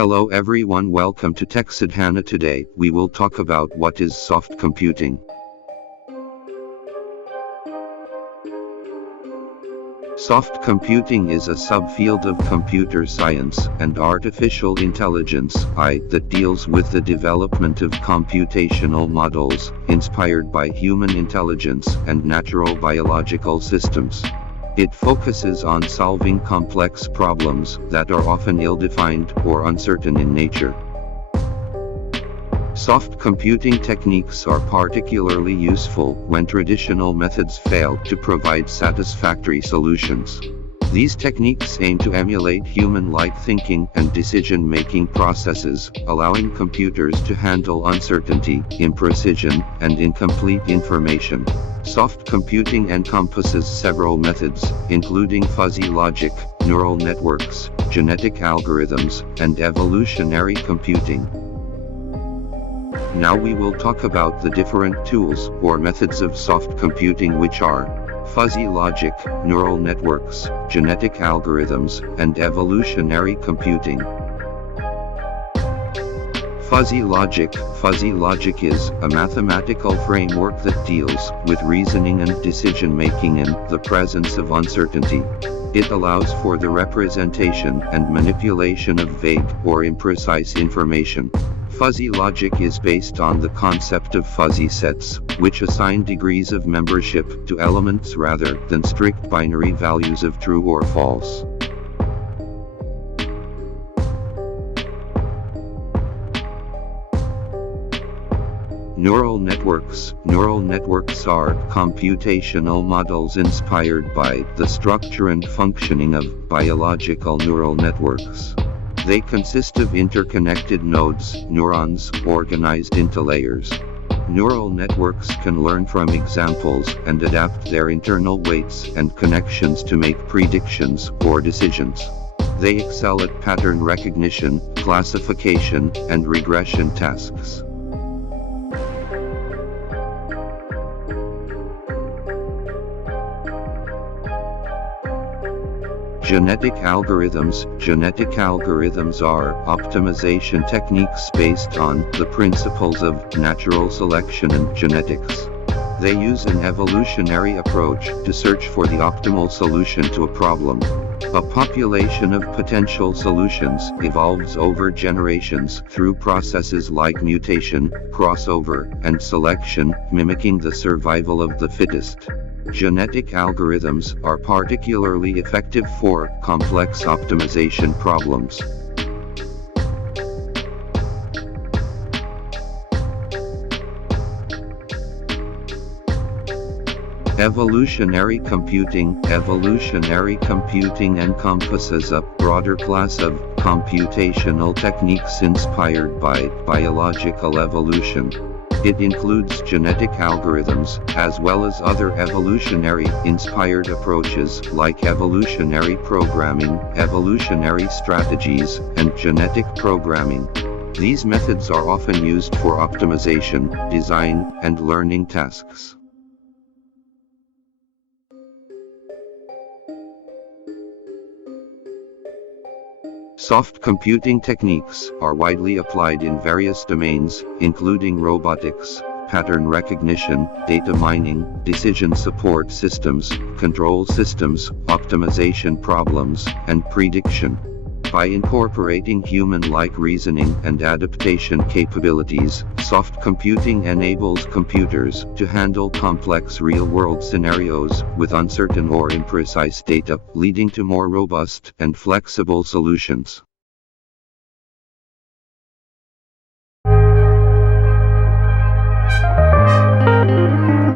Hello everyone, welcome to TechSidhana. Today we will talk about what is soft computing. Soft computing is a subfield of computer science and artificial intelligence that deals with the development of computational models inspired by human intelligence and natural biological systems. It focuses on solving complex problems that are often ill-defined or uncertain in nature. Soft computing techniques are particularly useful when traditional methods fail to provide satisfactory solutions. These techniques aim to emulate human-like thinking and decision-making processes, allowing computers to handle uncertainty, imprecision, and incomplete information. Soft computing encompasses several methods, including fuzzy logic, neural networks, genetic algorithms, and evolutionary computing. Now we will talk about the different tools or methods of soft computing, which are fuzzy logic, neural networks, genetic algorithms, and evolutionary computing. Fuzzy logic. Fuzzy logic is a mathematical framework that deals with reasoning and decision-making in the presence of uncertainty. It allows for the representation and manipulation of vague or imprecise information. Fuzzy logic is based on the concept of fuzzy sets, which assign degrees of membership to elements rather than strict binary values of true or false. Neural networks. Neural networks are computational models inspired by the structure and functioning of biological neural networks. They consist of interconnected nodes, neurons, organized into layers. Neural networks can learn from examples and adapt their internal weights and connections to make predictions or decisions. They excel at pattern recognition, classification, and regression tasks. Genetic algorithms. Genetic algorithms are optimization techniques based on the principles of natural selection and genetics. They use an evolutionary approach to search for the optimal solution to a problem. A population of potential solutions evolves over generations through processes like mutation, crossover, and selection, mimicking the survival of the fittest. Genetic algorithms are particularly effective for complex optimization problems. Evolutionary computing. Evolutionary computing encompasses a broader class of computational techniques inspired by biological evolution. It includes genetic algorithms, as well as other evolutionary-inspired approaches like evolutionary programming, evolutionary strategies, and genetic programming. These methods are often used for optimization, design, and learning tasks. Soft computing techniques are widely applied in various domains, including robotics, pattern recognition, data mining, decision support systems, control systems, optimization problems, and prediction. By incorporating human-like reasoning and adaptation capabilities, soft computing enables computers to handle complex real-world scenarios with uncertain or imprecise data, leading to more robust and flexible solutions.